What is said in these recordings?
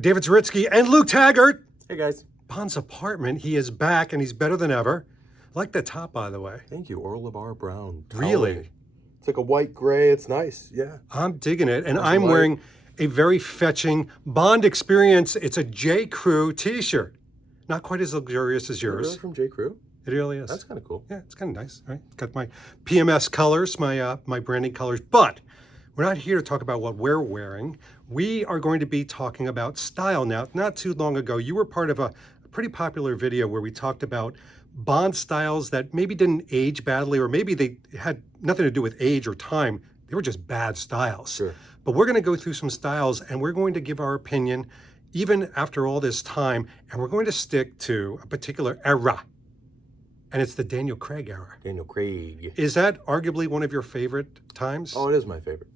David Zaritsky and Luke Taggart. Hey guys. Bond's apartment. He is back and he's better than ever. I like the top, by the way. Thank you. Or LeVar Brown. Really? It's like a white gray. It's nice. Yeah. I'm digging it. And I'm wearing a very fetching Bond Experience. It's a J. Crew t-shirt. Not quite as luxurious as yours. Really from J. Crew? It really is. That's kind of cool. Yeah, it's kind of nice, right? Got my PMS colors, my branding colors. But we're not here to talk about what we're wearing. We are going to be talking about style now. Not too long ago, you were part of a pretty popular video where we talked about Bond styles that maybe didn't age badly, or maybe they had nothing to do with age or time. They were just bad styles. Sure. But we're going to go through some styles and we're going to give our opinion even after all this time, and we're going to stick to a particular era. And it's the Daniel Craig era. Daniel Craig. Is that arguably one of your favorite times? Oh, it is my favorite.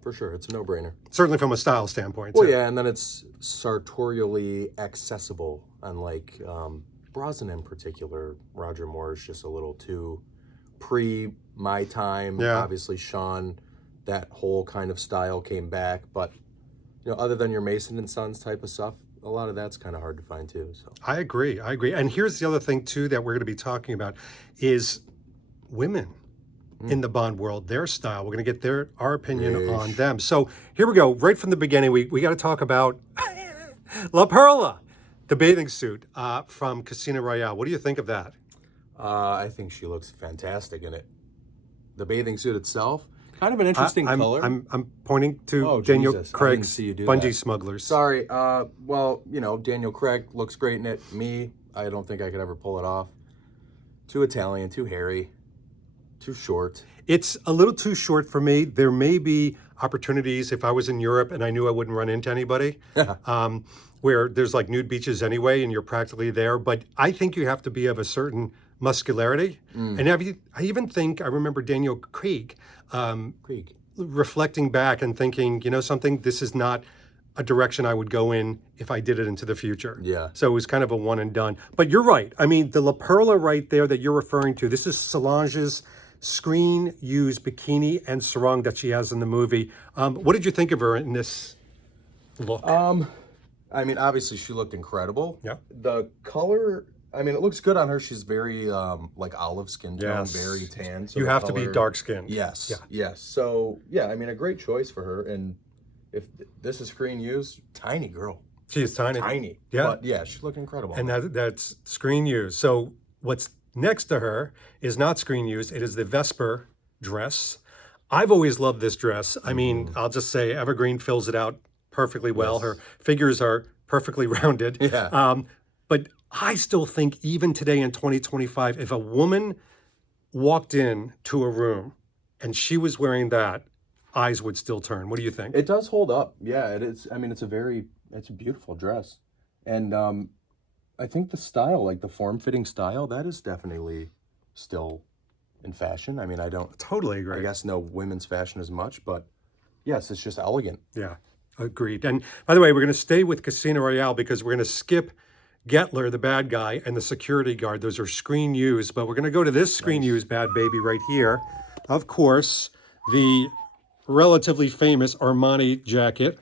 For sure. It's a no-brainer. Certainly from a style standpoint. Well, too. yeah, and then it's sartorially accessible, unlike Brosnan in particular. Roger Moore is just a little too my time. Yeah. Obviously, Sean, that whole kind of style came back. But, you know, other than your Mason and Sons type of stuff, a lot of that's kind of hard to find too. So I agree. And here's the other thing too that we're going to be talking about is women in the Bond world, their style. We're going to get our opinion on them. So here we go. Right from the beginning, we got to talk about La Perla, the bathing suit from Casino Royale. What do you think of that? I think she looks fantastic in it. The bathing suit itself, kind of an interesting color. I'm pointing to Daniel Craig's Bungee Smugglers. Sorry. Well, you know, Daniel Craig looks great in it. Me, I don't think I could ever pull it off. Too Italian, too hairy, too short. It's a little too short for me. There may be opportunities if I was in Europe and I knew I wouldn't run into anybody, where there's like nude beaches anyway and you're practically there. But I think you have to be of a certain muscularity. And I even think, I remember Daniel Craig reflecting back and thinking, you know something, this is not a direction I would go in if I did it into the future. Yeah. So it was kind of a one and done. But you're right. I mean, the La Perla right there that you're referring to, this is Solange's screen-used bikini and sarong that she has in the movie. What did you think of her in this look? I mean, obviously she looked incredible. Yeah. The color, I mean, it looks good on her. She's very like olive skin tone, very tan. So you have to be dark skinned. Yes. Yeah. Yes. So yeah, I mean, a great choice for her. And if this is screen used, tiny girl. She is tiny. Tiny. Yeah. But yeah, she looked incredible. And that's screen used. So what's next to her is not screen used. It is the Vesper dress. I've always loved this dress. I mean, I'll just say Evergreen fills it out perfectly well. Yes. Her figures are perfectly rounded. Yeah. But I still think even today in 2025, if a woman walked in to a room and she was wearing that, eyes would still turn. What do you think? It does hold up. Yeah, it is. I mean, it's a beautiful dress. And I think the style, like the form-fitting style, that is definitely still in fashion. I mean, I don't totally agree. I guess know women's fashion as much, but yes, it's just elegant. Yeah, agreed. And by the way, we're going to stay with Casino Royale because we're going to skip Gettler, the bad guy, and the security guard. Those are screen used, but we're going to go to this screen used bad baby right here. Of course, the relatively famous Armani jacket.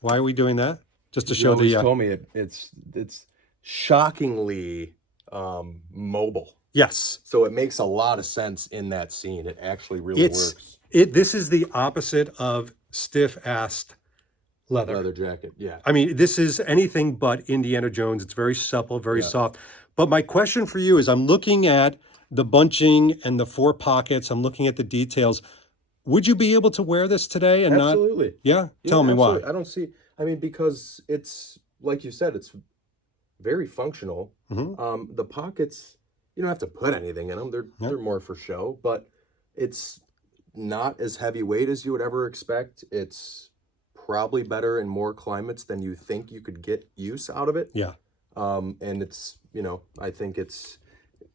Why are we doing that? Just to show You told me it's shockingly mobile. Yes. So it makes a lot of sense in that scene. It actually really works. This is the opposite of stiff-assed leather jacket. Yeah. I mean, this is anything but Indiana Jones. It's very supple, very soft. But my question for you is, I'm looking at the bunching and the four pockets. I'm looking at the details. Would you be able to wear this today and Absolutely. not? Yeah? Tell me why. I don't see, I mean, because it's, like you said, it's very functional. The pockets, you don't have to put anything in them. They're more for show, but it's not as heavyweight as you would ever expect. It's probably better in more climates than you think you could get use out of it. Yeah. And it's, you know, I think it's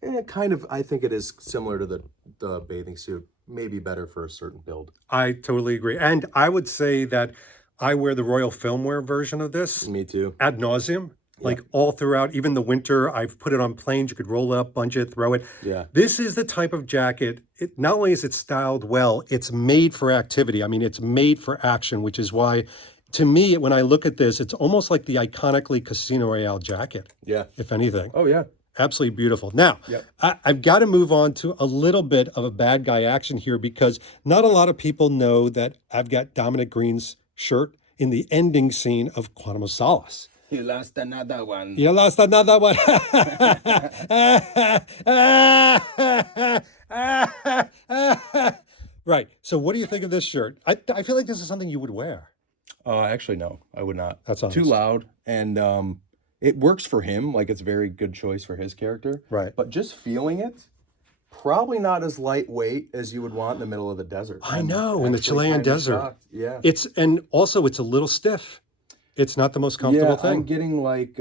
I think it is similar to the bathing suit, maybe better for a certain build. I totally agree. And I would say that I wear the Royal Filmwear version of this. Me too. Ad nauseum. Like all throughout, even the winter, I've put it on planes. You could roll it up, bunch it, throw it. Yeah. This is the type of jacket, not only is it styled well, it's made for activity. I mean, it's made for action, which is why to me, when I look at this, it's almost like the iconically Casino Royale jacket, Yeah. if anything. Oh, yeah. Absolutely beautiful. Now, Yep. I've got to move on to a little bit of a bad guy action here because not a lot of people know that I've got Dominic Green's shirt in the ending scene of Quantum of Solace. You lost another one. You lost another one. Right. So what do you think of this shirt? I feel like this is something you would wear. Actually, no, I would not. That's honest. Too loud, and it works for him. Like, it's a very good choice for his character. Right. But just feeling it, probably not as lightweight as you would want in the middle of the desert. I I'm know, in the actually Chilean kinda desert. shocked. Yeah. And also it's a little stiff. It's not the most comfortable Yeah, thing. I'm getting like,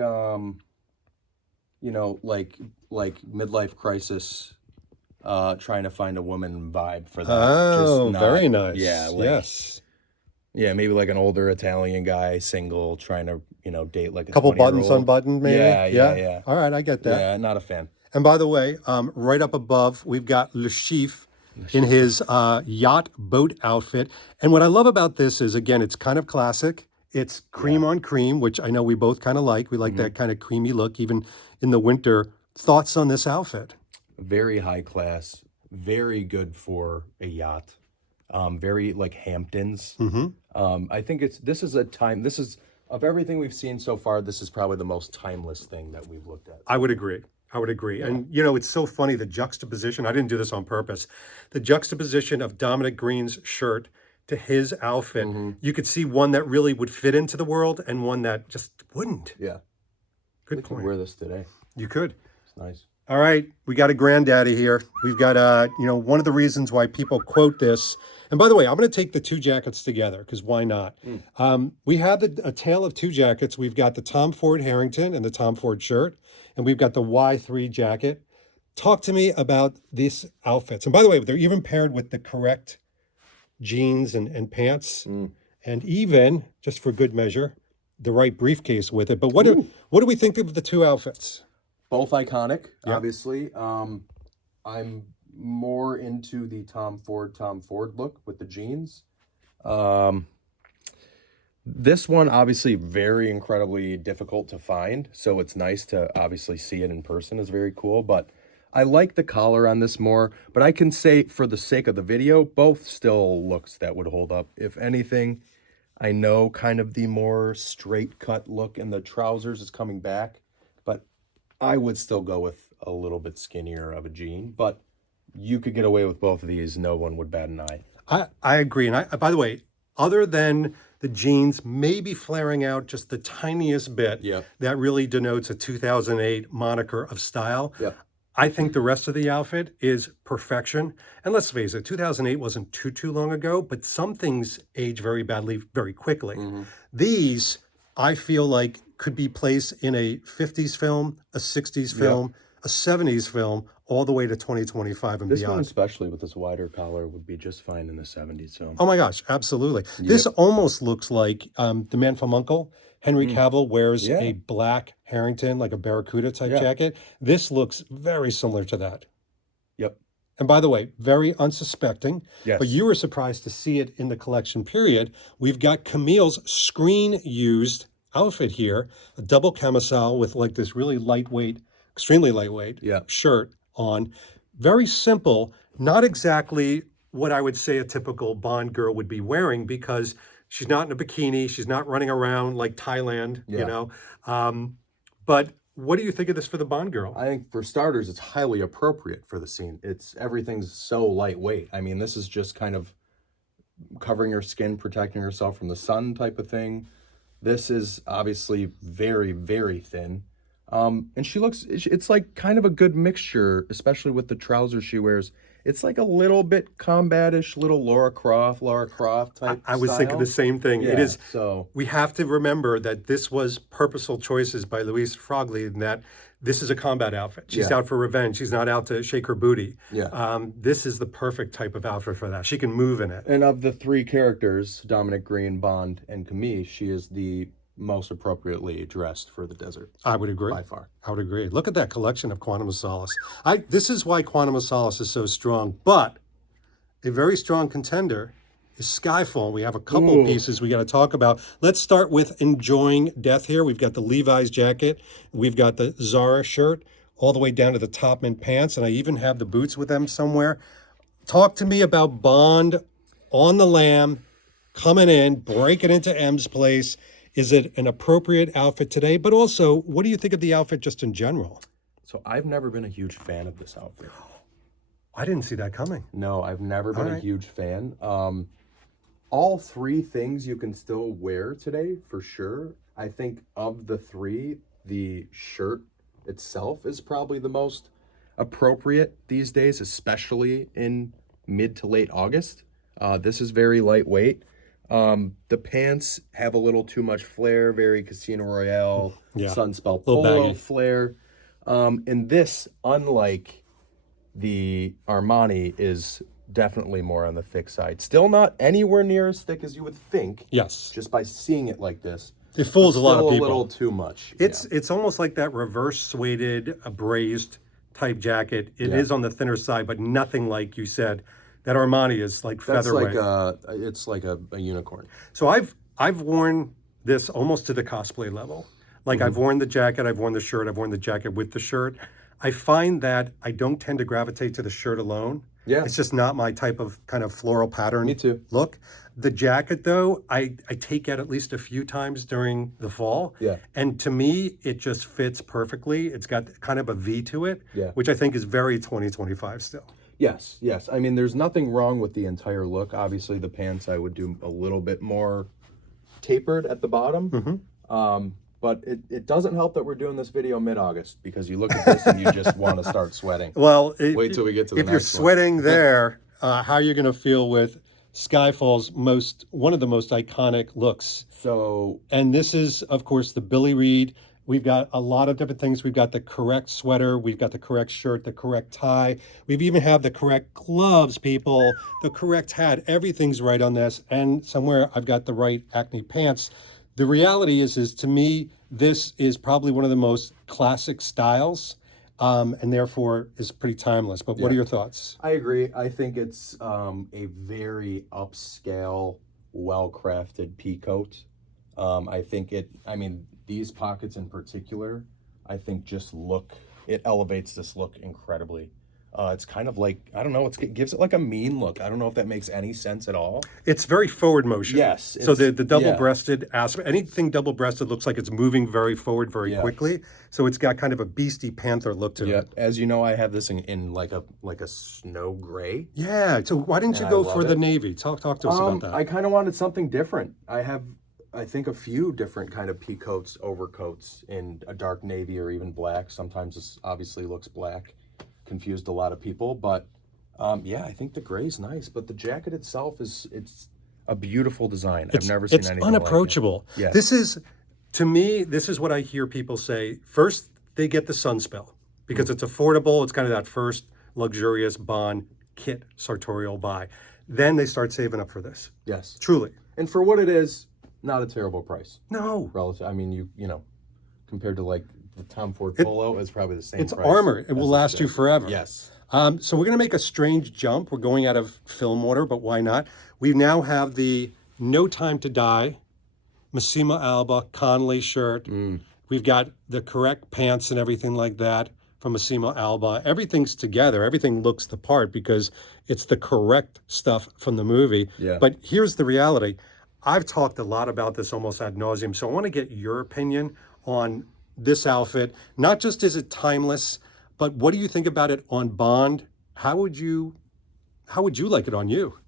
like midlife crisis, trying to find a woman vibe for that. Oh, Just very not- nice. Yeah, like, yes. Yeah, maybe like an older Italian guy, single, trying to, date like a Couple buttons 20-year-old. unbuttoned, maybe. Yeah. All right, I get that. Yeah, not a fan. And by the way, right up above, we've got Le Chiffre in his yacht boat outfit. And what I love about this is, again, it's kind of classic. It's cream on cream, which I know we both kind of like. We like that kind of creamy look, even in the winter. Thoughts on this outfit? Very high class, very good for a yacht. Very like Hamptons. I think this is of everything we've seen so far, this is probably the most timeless thing that we've looked at. I would agree. And, it's so funny, the juxtaposition. I didn't do this on purpose. The juxtaposition of Dominic Green's shirt to his outfit. You could see one that really would fit into the world and one that just wouldn't. Yeah. Good We could point. wear this today. You could. It's nice. All right, we got a granddaddy here. We've got, one of the reasons why people quote this. And by the way, I'm going to take the two jackets together because why not? We have a tale of two jackets. We've got the Tom Ford Harrington and the Tom Ford shirt, and we've got the Y3 jacket. Talk to me about these outfits. And by the way, they're even paired with the correct jeans and pants, and even, just for good measure, the right briefcase with it. But what do we think of the two outfits? Both iconic, Yep. obviously. I'm more into the Tom Ford look with the jeans. This one, obviously, very incredibly difficult to find. So it's nice to obviously see it in person is very cool. But I like the collar on this more. But I can say, for the sake of the video, both still looks that would hold up. If anything, I know kind of the more straight cut look in the trousers is coming back. But I would still go with a little bit skinnier of a jean, but you could get away with both of these. No one would bat an eye. I agree. And by the way, other than the jeans maybe flaring out just the tiniest bit, that really denotes a 2008 moniker of style. I think the rest of the outfit is perfection. And let's face it, 2008 wasn't too long ago, but some things age very badly very quickly. These, I feel like, could be placed in a 50s film, a 60s film, a 70s film, all the way to 2025 and This beyond. one, especially with this wider collar, would be just fine in the 70s film. Oh my gosh, absolutely. This almost looks like The Man from U.N.C.L.E. Henry Cavill wears a black Harrington, like a Barracuda type jacket. This looks very similar to that. Yep. And by the way, very unsuspecting. Yes. But you were surprised to see it in the collection period. We've got Camille's screen-used outfit here, a double camisole with like this really lightweight, extremely lightweight shirt on. Very simple, not exactly what I would say a typical Bond girl would be wearing because she's not in a bikini, she's not running around like Thailand, But what do you think of this for the Bond girl? I think for starters, it's highly appropriate for the scene. Everything's so lightweight. I mean, this is just kind of covering her skin, protecting herself from the sun type of thing. This is obviously very, very thin. And it's like kind of a good mixture, especially with the trousers she wears. It's like a little bit combatish, little Lara Croft type I was thinking the same thing. Yeah, it is. So we have to remember that this was purposeful choices by Louise Frogli in that this is a combat outfit. She's out for revenge. She's not out to shake her booty. This is the perfect type of outfit for that. She can move in it. And of the three characters, Dominic Green, Bond, and Camille, she is the most appropriately dressed for the desert. I would agree. By far. I would agree. Look at that collection of Quantum of Solace. This is why Quantum of Solace is so strong, but a very strong contender is Skyfall. We have a couple pieces we got to talk about. Let's start with Enjoying Death here. We've got the Levi's jacket. We've got the Zara shirt all the way down to the Topman pants. And I even have the boots with them somewhere. Talk to me about Bond on the lam, coming in, breaking into M's place. Is it an appropriate outfit today? But also, what do you think of the outfit just in general? So I've never been a huge fan of this outfit. I didn't see that coming. No, I've never been a huge fan. All three things you can still wear today, for sure. I think of the three, the shirt itself is probably the most appropriate these days, especially in mid to late August. This is very lightweight. The pants have a little too much flair, very Casino Royale, Sunspell polo flair. And this, unlike the Armani, is definitely more on the thick side. Still not anywhere near as thick as you would think. Yes. Just by seeing it like this. It fools a lot of people. A little too much. It's almost like that reverse suede, abrased type jacket. It is on the thinner side, but nothing like you said. That Armani is like featherweight. It's like a unicorn. So I've worn this almost to the cosplay level. Like I've worn the jacket, I've worn the shirt, I've worn the jacket with the shirt. I find that I don't tend to gravitate to the shirt alone. Yeah. It's just not my type of kind of floral pattern Me too. look. The jacket, though, I take out at least a few times during the fall. Yeah. And to me, it just fits perfectly. It's got kind of a V to it, which I think is very 2025 still. Yes. I mean, there's nothing wrong with the entire look. Obviously, the pants I would do a little bit more tapered at the bottom. But it doesn't help that we're doing this video mid-August, because you look at this and you just want to start sweating. Well, wait till we get to the next one. If you're sweating there, how are you going to feel with Skyfall's one of the most iconic looks? And this is, of course, the Billy Reed. We've got a lot of different things. We've got the correct sweater. We've got the correct shirt, the correct tie. We've even have the correct gloves, people, the correct hat. Everything's right on this. And somewhere I've got the right Acne pants. The reality is to me, this is probably one of the most classic styles, and therefore is pretty timeless. But what are your thoughts? I agree. I think it's a very upscale, well-crafted peacoat. These pockets in particular, I think it elevates this look incredibly. It's kind of like, I don't know, it gives it like a mean look. I don't know if that makes any sense at all. It's very forward motion. Yes. So the double-breasted aspect, anything double-breasted looks like it's moving very forward very quickly. So it's got kind of a beastie panther look to it. As you know, I have this in like a snow gray. Yeah. So why didn't you go for the navy? Talk to us about that. I kind of wanted something different. I have, I think, a few different kind of peacoats, overcoats in a dark navy or even black. Sometimes this obviously looks black. Confused a lot of people, but I think the gray's nice, but the jacket itself it's a beautiful design. I've never seen anything unapproachable. Like it. Yes. This is, to me, this is what I hear people say. First, they get the Sunspell because it's affordable. It's kind of that first luxurious Bond kit sartorial buy. Then they start saving up for this. Yes. Truly. And for what it is, not a terrible price. No. Relative. I mean, you know, compared to like the Tom Ford Polo, is probably the same price. It's armor. It will last you forever. Yes. So we're going to make a strange jump. We're going out of film order, but why not? We now have the No Time to Die Massimo Alba Conley shirt. We've got the correct pants and everything like that from Massimo Alba. Everything's together. Everything looks the part because it's the correct stuff from the movie. Yeah. But here's the reality. I've talked a lot about this almost ad nauseum, so I want to get your opinion on this outfit. Not just is it timeless, but what do you think about it on Bond? How would you like it on you?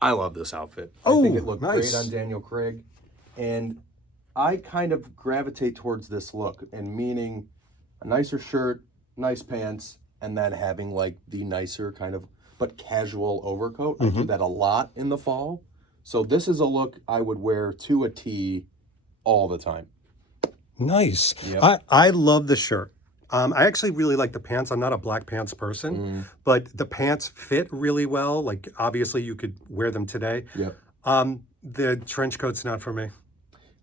I love this outfit. Oh, I think it looked nice. great on Daniel Craig. And I kind of gravitate towards this look, and meaning a nicer shirt, nice pants, and then having like the nicer kind of but casual overcoat. I do that a lot in the fall. So this is a look I would wear to a T all the time. Nice. Yep. I love the shirt. I actually really like the pants. I'm not a black pants person, but the pants fit really well. Like, obviously, you could wear them today. Yep. The trench coat's not for me.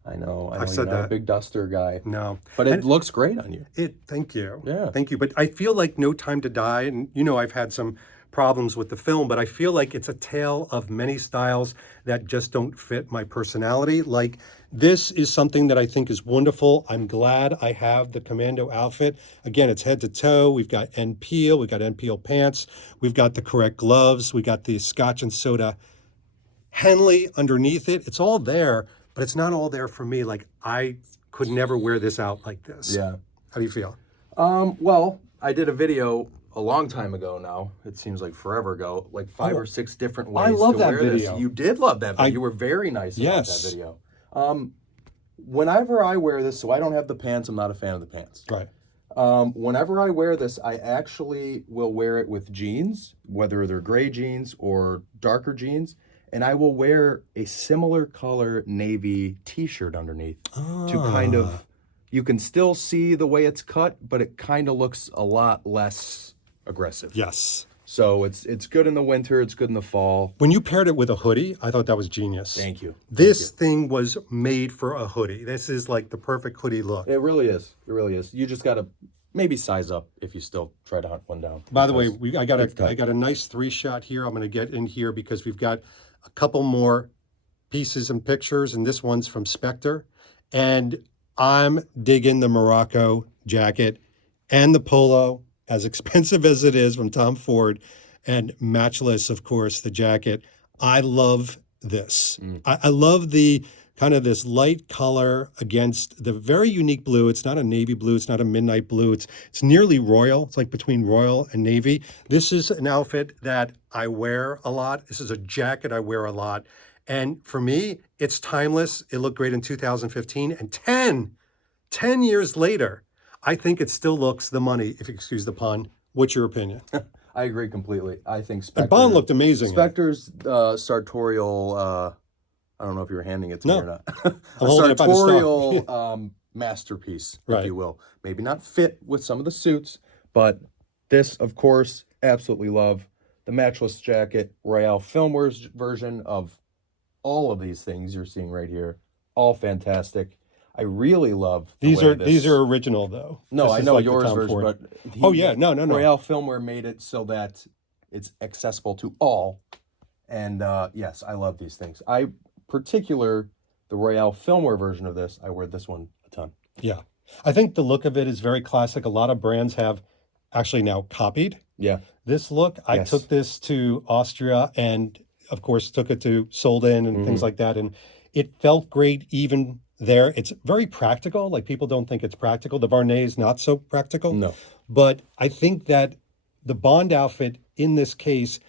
I know. I've said you're not that. a big duster guy. No. But it looks great on you. Thank you. Yeah. Thank you. But I feel like No Time to Die, and I've had some problems with the film, but I feel like it's a tale of many styles that just don't fit my personality. Like, this is something that I think is wonderful. I'm glad I have the commando outfit. Again, it's head to toe. We've got end peel, we've got end peel pants, we've got the correct gloves, we got the Scotch and soda Henley underneath it. It's all there, but it's not all there for me. Like, I could never wear this out like this. Yeah. How do you feel? Well, I did a video a long time ago now. It seems like forever ago, like 5 or 6 different ways to wear this. You did love that video. You were very nice about that video. Whenever I wear this, so I don't have the pants, I'm not a fan of the pants. Right. Whenever I wear this, I actually will wear it with jeans, whether they're gray jeans or darker jeans, and I will wear a similar color navy t-shirt underneath to kind of, you can still see the way it's cut, but it kind of looks a lot less aggressive. Yes. So it's good in the winter, it's good in the fall. When you paired it with a hoodie, I thought that was genius. Thank you. This thing was made for a hoodie. This is like the perfect hoodie look. It really is. It really is. You just got to maybe size up if you still try to hunt one down. By the way, I got a nice 3-shot here. I'm going to get in here because we've got a couple more pieces and pictures, and this one's from Spectre. And I'm digging the Morocco jacket and the polo, as expensive as it is, from Tom Ford, and matchless, of course, the jacket. I love this. I love the kind of this light color against the very unique blue. It's not a navy blue. It's not a midnight blue. It's nearly royal. It's like between royal and navy. This is an outfit that I wear a lot. This is a jacket I wear a lot. And for me, it's timeless. It looked great in 2015. And 10 years later, I think it still looks the money, if you excuse the pun. What's your opinion? I agree completely. I think Spectre... And Bond looked amazing. Spectre's sartorial... I don't know if you were handing it to me or not. A sartorial masterpiece, if you will. Maybe not fit with some of the suits, but this, of course, absolutely love. The matchless jacket, Royale Filmware's version of all of these things you're seeing right here. All fantastic. I really love these are original though. No, I know like yours version, but no. Royale Filmware made it so that it's accessible to all. And yes, I love these things. The Royale Filmware version of this, I wear this one a ton. Yeah. I think the look of it is very classic. A lot of brands have actually now copied this look. I took this to Austria and, of course, took it to Solden and things like that. And it felt great even there. It's very practical. Like, people don't think it's practical. The Varney is not so practical. No. But I think that the Bond outfit in this case,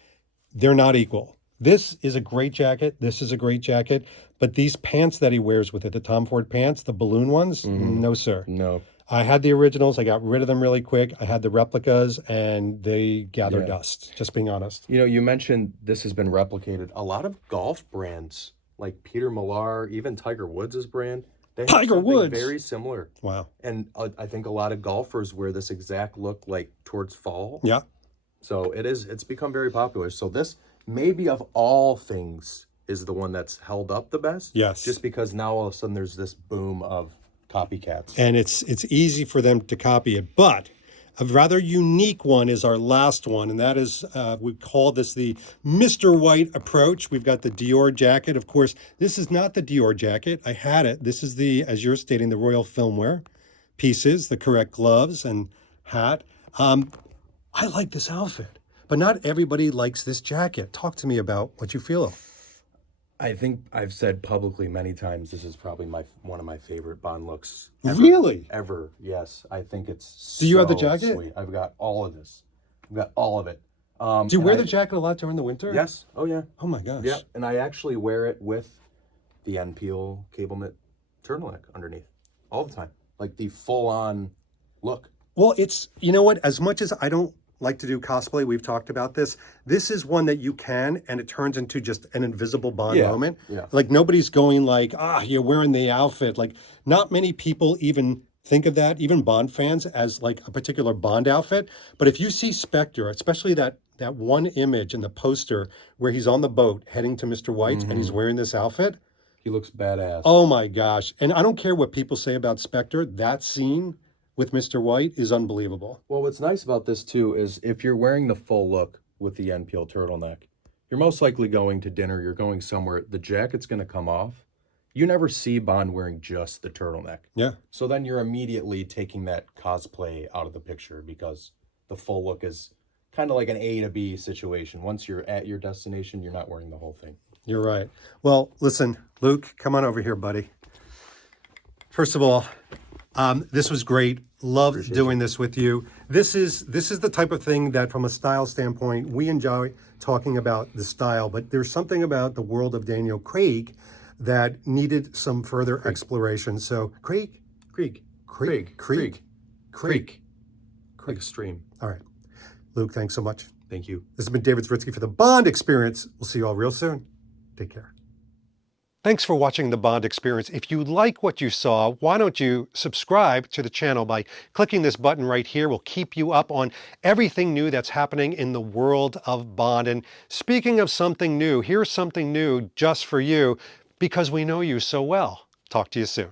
they're not equal. This is a great jacket. This is a great jacket. But these pants that he wears with it, the Tom Ford pants, the balloon ones, no, sir. No. I had the originals. I got rid of them really quick. I had the replicas, and they gather dust, just being honest. You know, you mentioned this has been replicated. A lot of golf brands, like Peter Millar, even Tiger Woods' brand, they have something very similar. Wow. And I think a lot of golfers wear this exact look, like towards fall. Yeah. So it's become very popular. So this, maybe of all things, is the one that's held up the best. Yes. Just because now all of a sudden there's this boom of copycats. And it's easy for them to copy it. But a rather unique one is our last one, and that is, we call this the Mr. White approach. We've got the Dior jacket. Of course, this is not the Dior jacket. I had it. This is the, as you're stating, the Royal Filmware pieces, the correct gloves and hat. I like this outfit, but not everybody likes this jacket. Talk to me about what you feel. I think I've said publicly many times this is probably one of my favorite Bond looks ever. Really? Ever, yes. I think it's Do you have the jacket? Sweet. I've got all of this. I've got all of it. Do you wear the jacket a lot during the winter? Yes. Oh, yeah. Oh, my gosh. Yeah, and I actually wear it with the NPL cable knit turtleneck underneath all the time. Like the full-on look. Well, it's, you know what? As much as I don't like to do cosplay, we've talked about this. This is one that you can, and it turns into just an invisible Bond moment. Yeah. Like, nobody's going like, you're wearing the outfit. Like, not many people even think of that, even Bond fans, as like a particular Bond outfit. But if you see Spectre, especially that one image in the poster where he's on the boat heading to Mr. White's and he's wearing this outfit. He looks badass. Oh my gosh. And I don't care what people say about Spectre. That scene with Mr. White is unbelievable. Well, what's nice about this too is if you're wearing the full look with the end peel turtleneck. You're most likely going to dinner, you're going somewhere, the jacket's going to come off. You never see Bond wearing just the turtleneck. Yeah. So then you're immediately taking that cosplay out of the picture because the full look is kind of like an A to B situation. Once you're at your destination, you're not wearing the whole thing. You're right. Well, listen, Luke, come on over here, buddy. First of all, this was great. Love doing this with you. This is the type of thing that, from a style standpoint, we enjoy talking about the style. But there's something about the world of Daniel Craig that needed some further exploration. So, Craig. Like a stream. All right. Luke, thanks so much. Thank you. This has been David Zritsky for the Bond Experience. We'll see you all real soon. Take care. Thanks for watching the Bond Experience. If you like what you saw, why don't you subscribe to the channel by clicking this button right here. We'll keep you up on everything new that's happening in the world of Bond. And speaking of something new, here's something new just for you because we know you so well. Talk to you soon.